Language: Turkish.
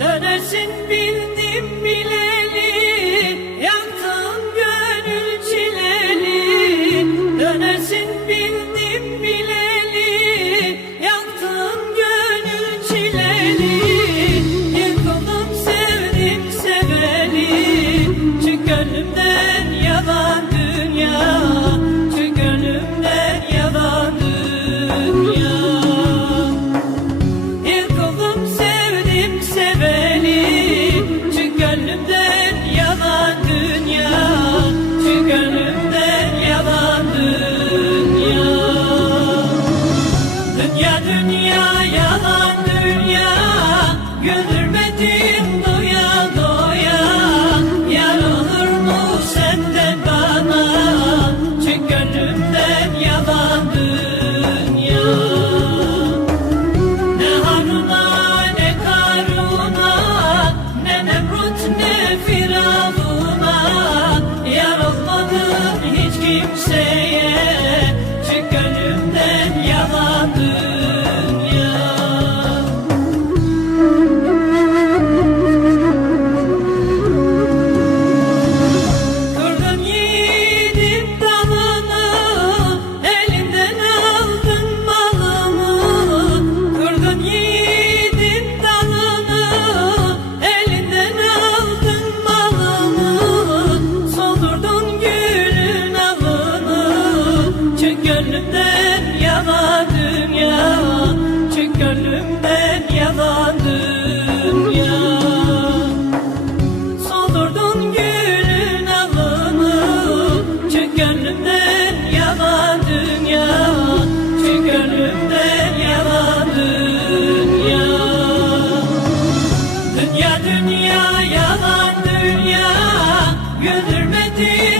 Dönersin bir gönlümden yalan dünya. Çık gönlümden yalan dünya. Soldurdun gülün alını. Çık gönlümden yalan dünya. Çık gönlümden yalan dünya. Dünya dünya yalan dünya. Güldürmedin